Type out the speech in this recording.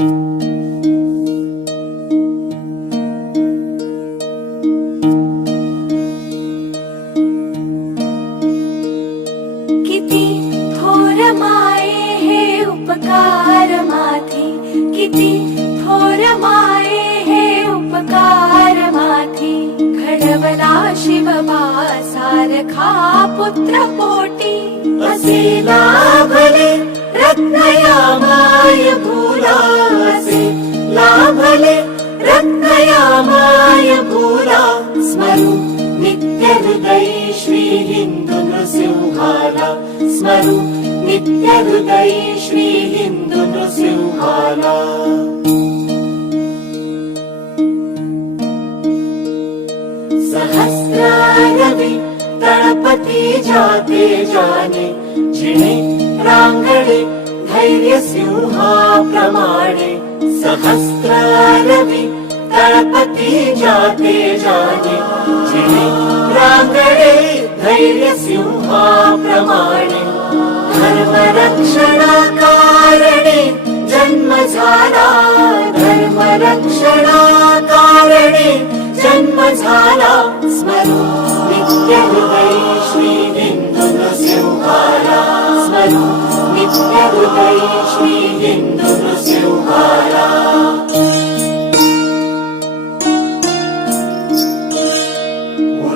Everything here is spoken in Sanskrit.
थोर माये उपकार माथी किती थोर माये उपकार माथी. घडवला शिवबा सारखा पुत्र पोटी असे लाभले रत्नया माय असे लाभले रत्नया भूला स्मरू। नित्य हृदय श्री नृसिंहाला स्मरू। नित्य हृदय श्री नृसिंहाला सहस्रारवि तळपती जाते जाने जिणे रांगणे धैर्य सिंहाप्रमाणे सहस्रारवि तळपती जाते जाने। जिणे रांगणे धैर्य सिंहाप्रमाणे धर्मरक्षणाकारणे जन्म झाला धर्मरक्षणाकारणे जन्म झाला